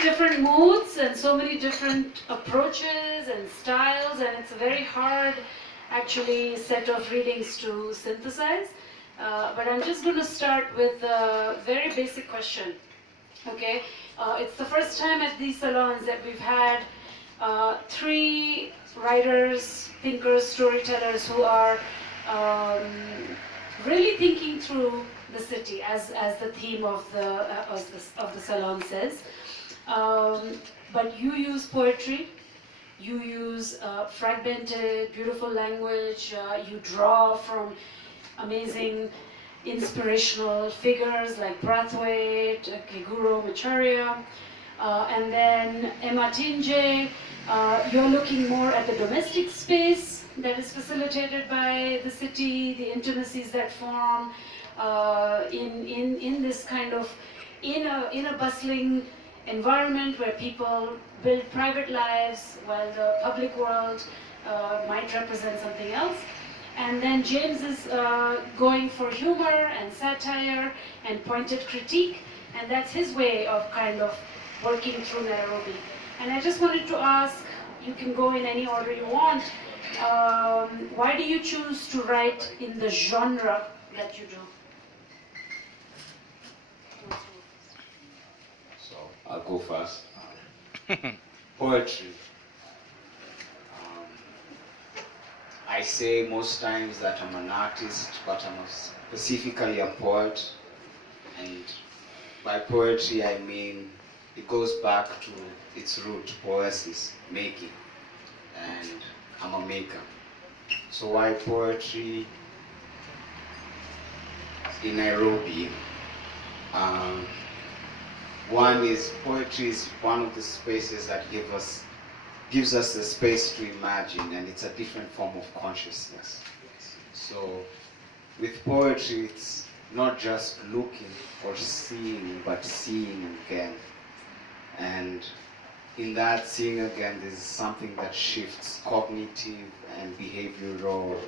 many different moods and so many different approaches and styles, and it's a very hard actually set of readings to synthesize. But I'm just going to start with a very basic question. Okay, it's the first time at these salons that we've had three writers, thinkers, storytellers who are really thinking through the city, as the theme of the salon says. But you use poetry, you use fragmented, beautiful language, you draw from amazing inspirational figures like Brathwaite, Keguro Macharia, and then Ema Tinje. You're looking more at the domestic space that is facilitated by the city, the intimacies that form in this kind of, in a bustling environment where people build private lives while the public world might represent something else. And then James is going for humor and satire and pointed critique, and that's his way of kind of working through Nairobi. And I just wanted to ask, you can go in any order you want, why do you choose to write in the genre that you do? So I'll go first. Poetry. I say most times that I'm an artist, but I'm specifically a poet. And by poetry I mean it goes back to its root, poesis, making. And I'm a maker. So why poetry in Nairobi? One is, poetry is one of the spaces that gives us the space to imagine, and it's a different form of consciousness. So with poetry, it's not just looking or seeing, but seeing again. And in that seeing again, there's something that shifts, cognitive and behavioral.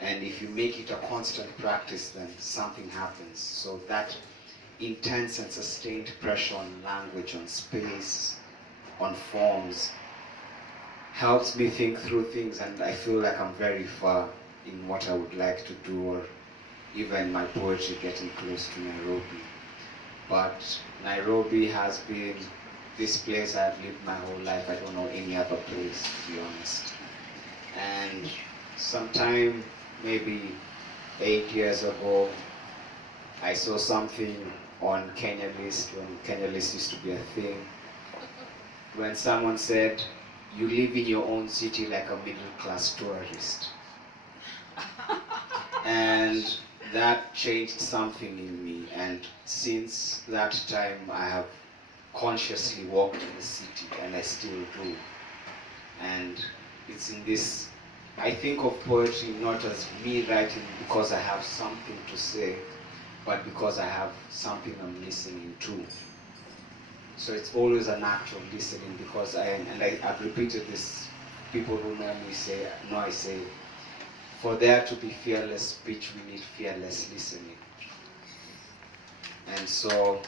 And if you make it a constant practice, then something happens. So that intense and sustained pressure on language, on space, on forms, helps me think through things, and I feel like I'm very far in what I would like to do, or even my poetry getting close to Nairobi. But Nairobi has been this place I've lived my whole life. I don't know any other place, to be honest. And sometime, maybe 8 years ago, I saw something on Kenya List, when Kenya List used to be a thing, when someone said, "You live in your own city like a middle-class tourist." And that changed something in me, and since that time I have consciously walked in the city, and I still do. And it's in this, I think of poetry not as me writing because I have something to say, but because I have something I'm listening to. So it's always an act of listening, because I've repeated this, people who know me I say, for there to be fearless speech, we need fearless listening. And so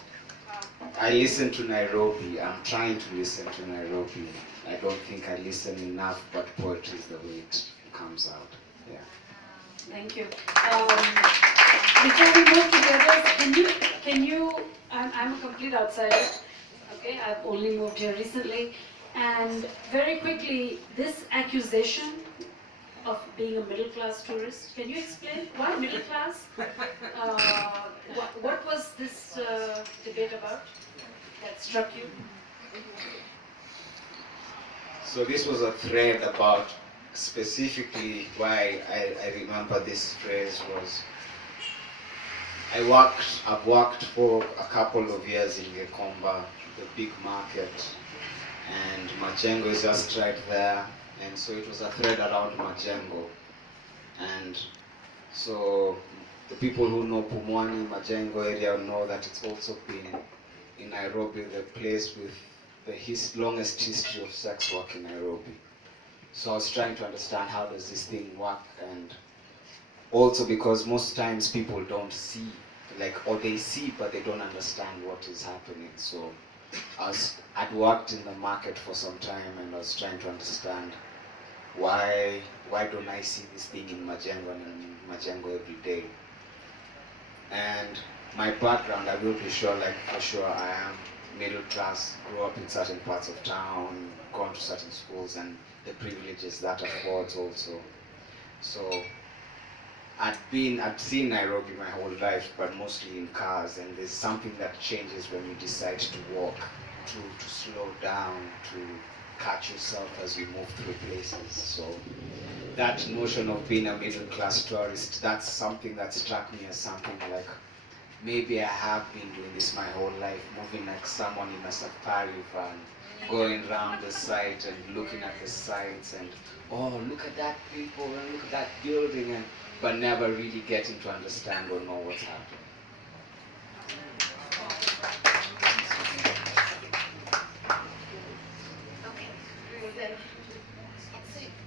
I listen to Nairobi. I'm trying to listen to Nairobi. I don't think I listen enough, but poetry is the way it comes out. Yeah. Thank you. Before we move to the others, can you, I'm a complete outsider. Okay, I've only moved here recently, and very quickly, this accusation of being a middle-class tourist, can you explain why middle class? What was this debate about that struck you? So this was a thread about, specifically why I remember this phrase was, I've worked for a couple of years in Gekomba, the big market, and Majengo is just right there, and so it was a thread around Majengo. And so the people who know Pumwani, Majengo area know that it's also been in Nairobi, the place with the longest history of sex work in Nairobi. So I was trying to understand how does this thing work, and also because most times people don't see, or they see but they don't understand what is happening. So I'd worked in the market for some time, and I was trying to understand why don't I see this thing in Majengo and in Majengo every day. And my background, I will be sure, like for sure, I am middle class, grew up in certain parts of town, gone to certain schools, and the privileges that affords also. So I'd seen Nairobi my whole life, but mostly in cars, and there's something that changes when you decide to walk, to slow down, to catch yourself as you move through places. So that notion of being a middle class tourist, that's something that struck me as something like, maybe I have been doing this my whole life, moving like someone in a safari van, going around the site and looking at the sites and, oh, look at that people and look at that building, and but never really getting to understand or know what's happening. Okay.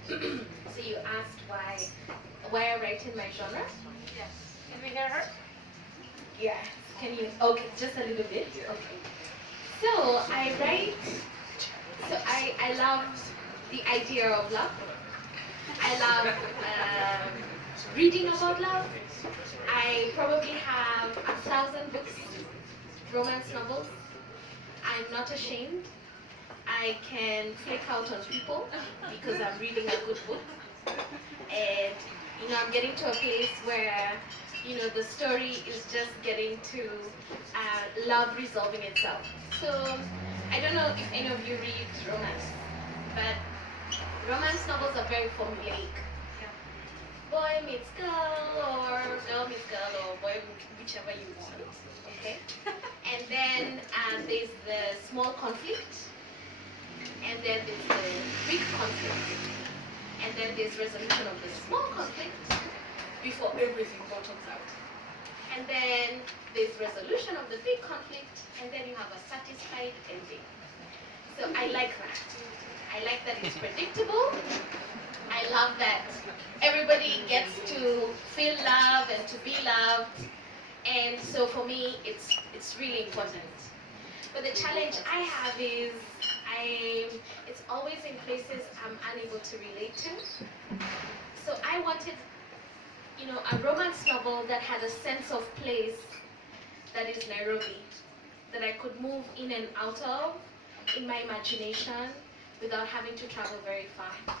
So you asked why I write in my genre? Yes. Can we hear her? Yeah. Can you? Okay, just a little bit. Okay. So I write. So I love the idea of love. I love reading about love. I probably have 1,000 books, romance novels. I'm not ashamed. I can flake out on people because I'm reading a good book. And I'm getting to a place where the story is just getting to love resolving itself. So I don't know if any of you read romance, but romance novels are very formulaic. Boy meets girl, or girl meets girl, or boy, whichever you want. Okay? And then there's the small conflict, and then there's the big conflict, and then there's resolution of the small conflict before everything bottoms out. And then there's resolution of the big conflict, and then you have a satisfied ending. So I like that. I like that it's predictable. I love that everybody gets to feel love and to be loved. And so for me, it's really important. But the challenge I have is it's always in places I'm unable to relate to. So I wanted, a romance novel that had a sense of place that is Nairobi, that I could move in and out of in my imagination without having to travel very far.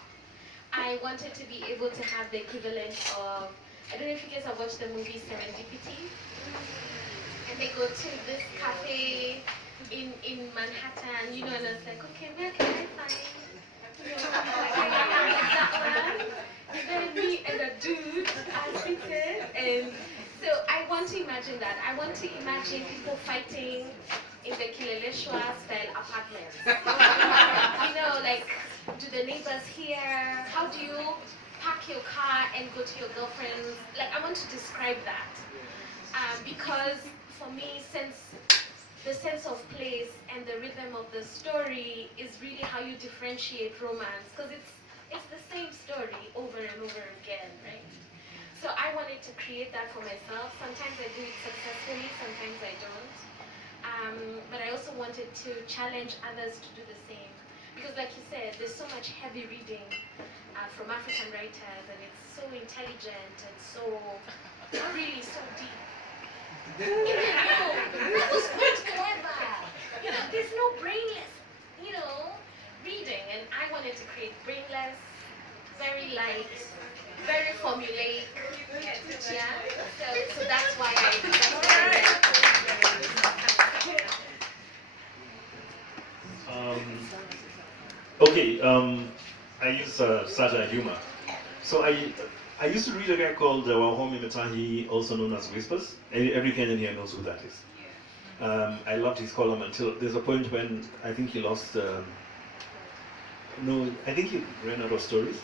I wanted to be able to have the equivalent of, I don't know if you guys have watched the movie Serendipity, and they go to this cafe in Manhattan, and it's like, okay, where can I find, that one? And then me and a dude are seated, and so I want to imagine that. I want to imagine people fighting in the Kileleshwa style apartments. Like, do the neighbors hear? How do you park your car and go to your girlfriend's? Like, I want to describe that. Because for me, the sense of place and the rhythm of the story is really how you differentiate romance, because it's the same story over and over again, right? So I wanted to create that for myself. Sometimes I do it successfully, sometimes I don't. But I also wanted to challenge others to do the same. Because like you said, there's so much heavy reading from African writers, and it's so intelligent and so, really so deep. That was quite clever. There's no brainless, reading. And I wanted to create brainless, very light, very formulaic. Yeah. So that's why I use satire humor. So I used to read a guy called Ema Tinje, also known as Whispers. Every Kenyan here knows who that is. I loved his column until there's a point when I think he lost. I think he ran out of stories.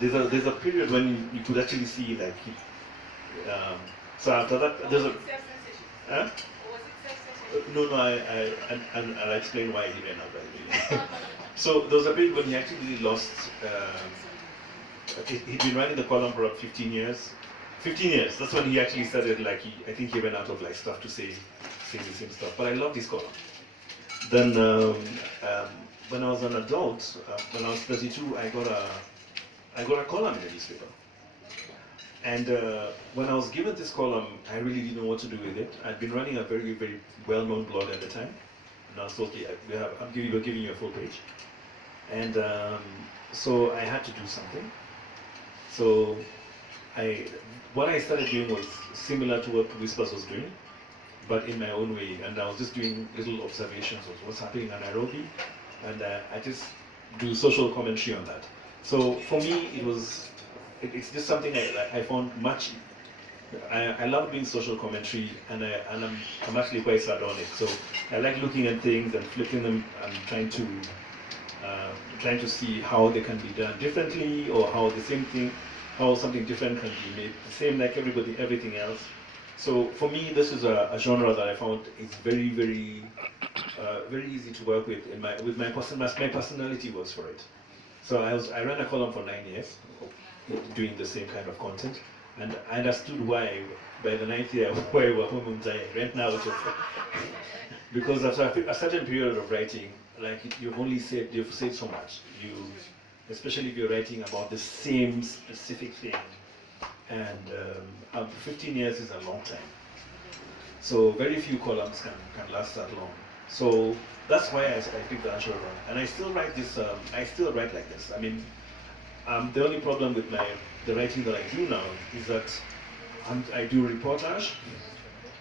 There's a period when you could actually see like. So after that, there's a. Huh? No, I'll explain why he ran out. By the way. So there was a period when he actually lost. He'd been writing the column for about 15 years. 15 years. That's when he actually started. I think he ran out of stuff to say the same stuff. But I loved his column. Then when I was an adult, when I was 32, I got a column in the newspaper. And when I was given this column, I really didn't know what to do with it. I'd been running a very, very well-known blog at the time. And I was told, okay, we're giving you a full page. And so I had to do something. So what I started doing was similar to what Whispers was doing, but in my own way. And I was just doing little observations of what's happening in Nairobi. And I just do social commentary on that. So for me, it's just something I found much. I love doing social commentary, and I'm actually quite sardonic. So I like looking at things and flipping them and trying to see how they can be done differently, or how the same thing, how something different can be made the same like everything else. So for me, this is a genre that I found is very, very, very easy to work with. My personality was for it. So I ran a column for 9 years, doing the same kind of content, and I understood why by the 9th year why we were home right now, because after a certain period of writing, like you've said so much. Especially if you're writing about the same specific thing, and 15 years is a long time. So very few columns can last that long. So that's why I picked the genre, and I still write this. I still write like this. I mean, the only problem with the writing that I do now is that I do reportage,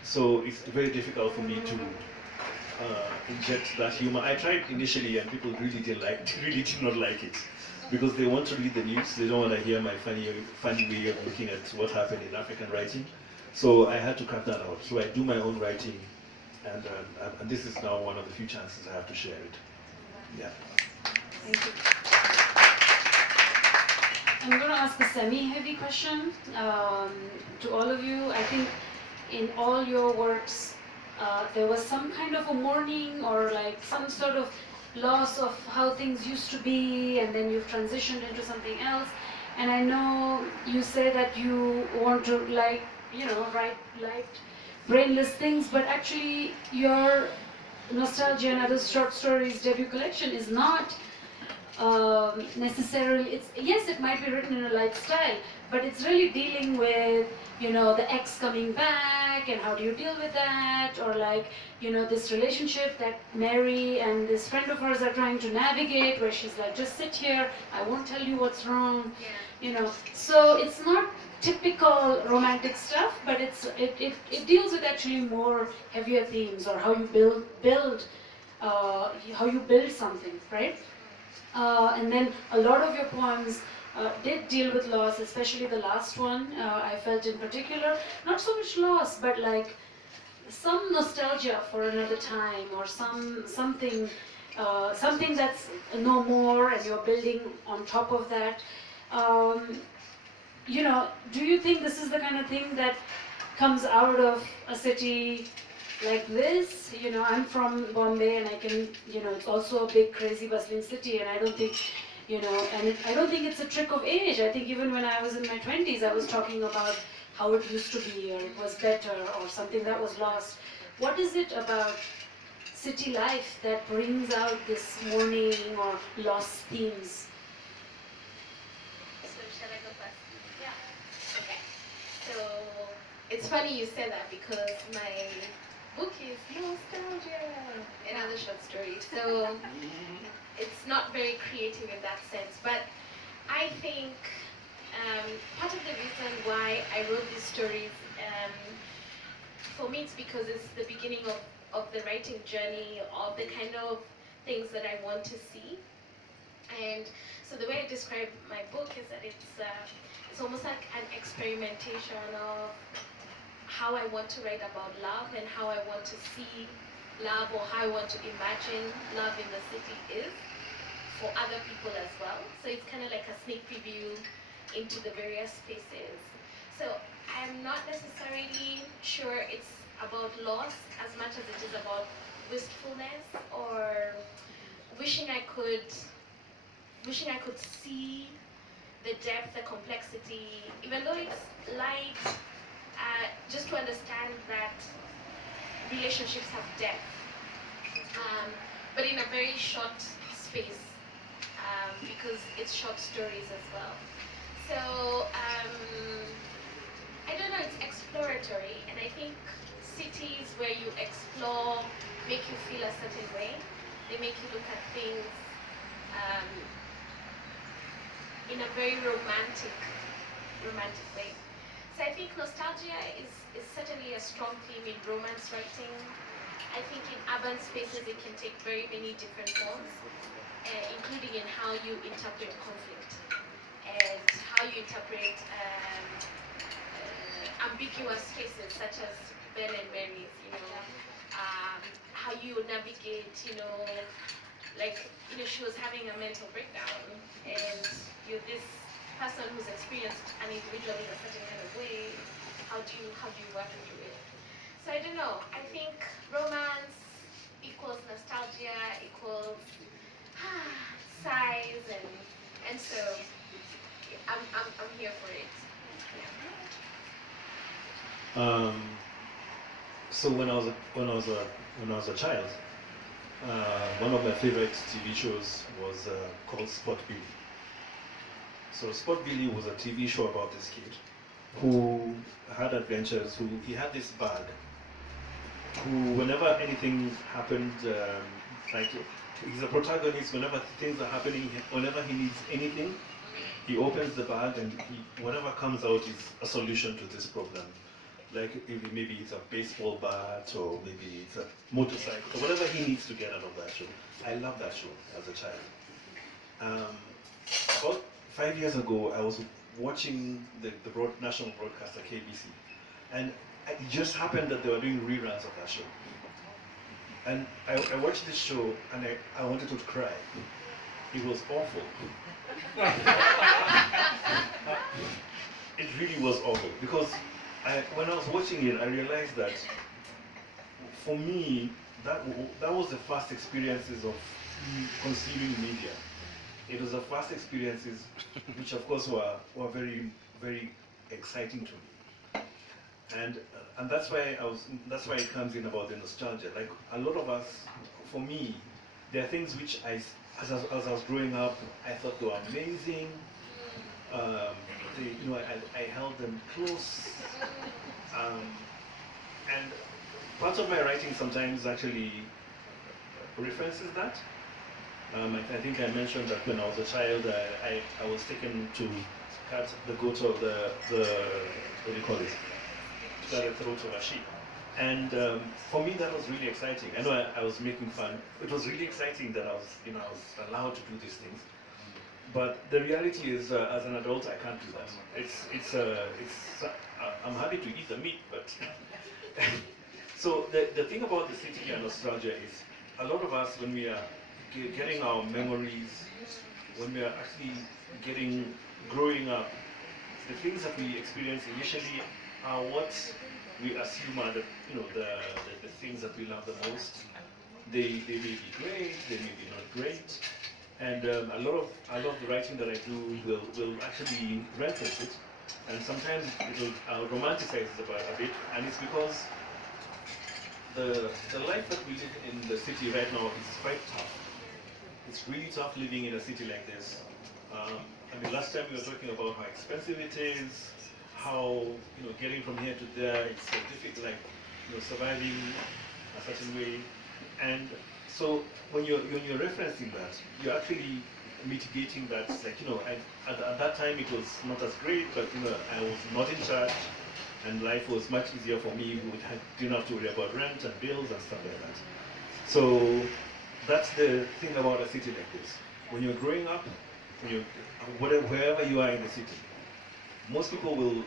so it's very difficult for me to inject that humor. I tried initially, and people really did not like it, because they want to read the news. They don't want to hear my funny way of looking at what happened in African writing. So I had to cut that out. So I do my own writing, and this is now one of the few chances I have to share it. Yeah. Thank you. I'm going to ask a semi-heavy question to all of you. I think in all your works, there was some kind of a mourning, or like some sort of loss of how things used to be, and then you've transitioned into something else. And I know you say that you want to write light, brainless things, but actually your Nostalgia and Other Short Stories debut collection is not necessarily, yes, it might be written in a light style, but it's really dealing with, the ex coming back, and how do you deal with that, or like, this relationship that Mary and this friend of hers are trying to navigate, where she's like, just sit here, I won't tell you what's wrong, So it's not typical romantic stuff, but it deals with actually more heavier themes, or how you build something, right? And then a lot of your poems did deal with loss, especially the last one. I felt in particular, not so much loss, but like some nostalgia for another time, or something that's no more, and you're building on top of that. Do you think this is the kind of thing that comes out of a city like this? I'm from Bombay, and I can, it's also a big, crazy, bustling city, and I don't think, I don't think it's a trick of age. I think even when I was in my 20s, I was talking about how it used to be, or it was better, or something that was lost. What is it about city life that brings out this mourning or lost themes? So shall I go first? Yeah. Okay. So it's funny you said that, because my book is Nostalgia and Other Short Stories. So it's not very creative in that sense. But I think part of the reason why I wrote these stories, for me, it's because it's the beginning of the writing journey, of the kind of things that I want to see. And so the way I describe my book is that it's almost like an experimentation of how I want to write about love, and how I want to see love, or how I want to imagine love in the city is for other people as well. So it's kind of like a sneak preview into the various spaces. So I'm not necessarily sure it's about loss as much as it is about wistfulness, or wishing I could see the depth, the complexity, even though it's light, just to understand that relationships have depth. very short space because it's short stories as well. So I don't know, it's exploratory, and I think cities where you explore make you feel a certain way. They make you look at things in a very romantic way. So I think nostalgia is certainly a strong theme in romance writing. I think in urban spaces it can take very many different forms, including in how you interpret conflict and how you interpret ambiguous spaces such as Ben and Mary's, how you navigate, she was having a mental breakdown and you're this person who's experienced an individual in a certain kind of way, how do you work through it? So I don't know, I think romance equals nostalgia equals size and so I'm here for it. So when I was a child, one of my favorite TV shows was called Sport Billy. So Sport Billy was a TV show about this kid who had adventures. He had this bag. Who, whenever anything happened, like he's a protagonist. Whenever things are happening, whenever he needs anything, he opens the bag and whatever comes out is a solution to this problem. Like maybe it's a baseball bat or maybe it's a motorcycle, or whatever he needs to get out of that show. I love that show as a child. About 5 years ago, I was watching the national broadcaster KBC, and it just happened that they were doing reruns of that show. And I watched this show and I wanted to cry. It was awful. It really was awful because when I was watching it, I realized that for me, that was the first experiences of consuming media. It was the first experiences, which of course were very, very exciting to me. And that's why it comes in about the nostalgia. Like a lot of us, for me, there are things which as I was growing up, I thought they were amazing. I held them close. And part of my writing sometimes actually references that. I think I mentioned that when I was a child, I was taken to cut the goat of the what do you call it? Cut the throat of a sheep. And for me, that was really exciting. I know I was making fun. It was really exciting that I was allowed to do these things. But the reality is, as an adult, I can't do that. I'm happy to eat the meat, but so the thing about the city and nostalgia is, a lot of us, when we are getting our memories, when we are actually growing up, the things that we experience initially are what we assume are the things that we love the most. They may be great, they may be not great. And a lot of the writing that I do will actually reference it, and sometimes it will romanticize it a bit, and it's because the life that we live in the city right now is quite tough. It's really tough living in a city like this. Last time we were talking about how expensive it is, how getting from here to there, it's so difficult, like surviving a certain way, and so when you're referencing that, you're actually mitigating that. Like at that time it was not as great, but I was not in charge, and life was much easier for me. Didn't have to worry about rent and bills and stuff like that. So that's the thing about a city like this. When you're growing up, wherever you are in the city, most people will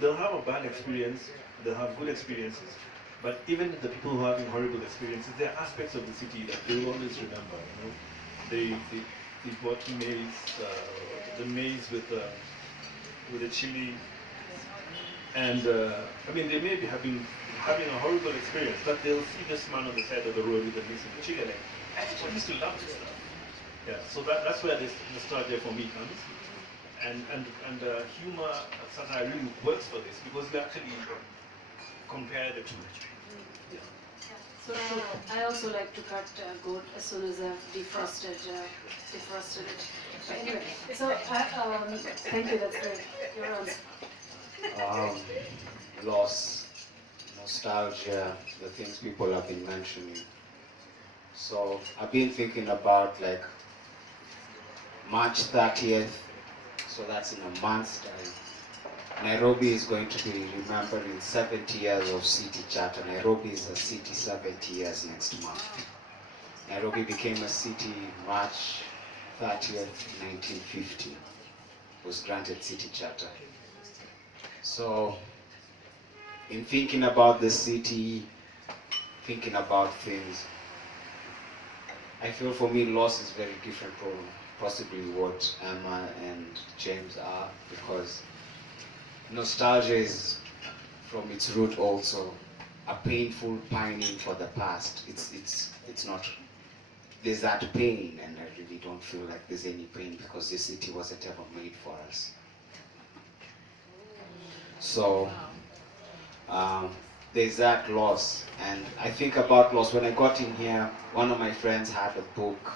they'll have a bad experience, they'll have good experiences. But even the people who are having horrible experiences, there are aspects of the city that they will always remember. They bought maize, the maize with the chili, and they may be having a horrible experience, but they'll see this man on the side of the road with the maize and the chili, like, I actually used to love this stuff. Yeah, so that's where this nostalgia for me comes, and humor sometimes really works for this because you actually compare the two. Yeah. So So true. I also like to cut goat as soon as I've defrosted it. But anyway, so thank you. That's great. Your answer. Loss, nostalgia, the things people have been mentioning. So I've been thinking about like March 30th, so that's in a month's time. Nairobi is going to be remembering 70 years of city charter. Nairobi is a city 70 years next month. Nairobi became a city March 30th, 1950. Was granted city charter. So, in thinking about the city, thinking about things, I feel for me loss is very different from possibly what Emma and James are, because nostalgia is from its root also a painful pining for the past. It's not, there's that pain, and I really don't feel like there's any pain because this city wasn't ever made for us. So there's that loss, and I think about loss. When I got in here, one of my friends had a book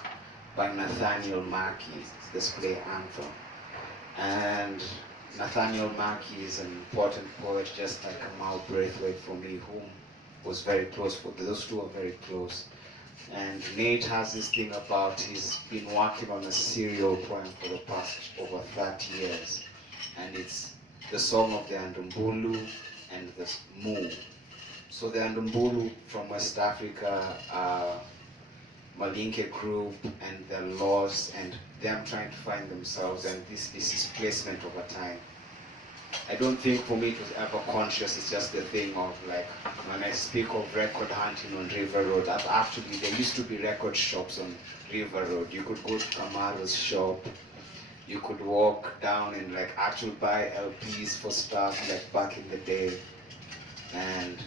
by Nathaniel Mackey, Display Anthem, and Nathaniel Mackey is an important poet, just like Kamau Braithwaite for me, whom was very close. Those two are very close. And Nate has this thing about he's been working on a serial poem for the past over 30 years, and it's the song of the Andumbulu and the Mu. So the Andumbulu from West Africa, Malinke group, and the loss, and them trying to find themselves, and this displacement over time. I don't think for me it was ever conscious. It's just the thing of like, when I speak of record hunting on River Road, actually there used to be record shops on River Road. You could go to Kamaro's shop, you could walk down and like actually buy LPs for stuff like back in the day. And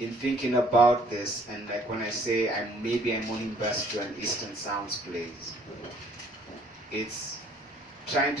in thinking about this, and like when I say I'm only best to an Eastern Sounds plays, it's trying to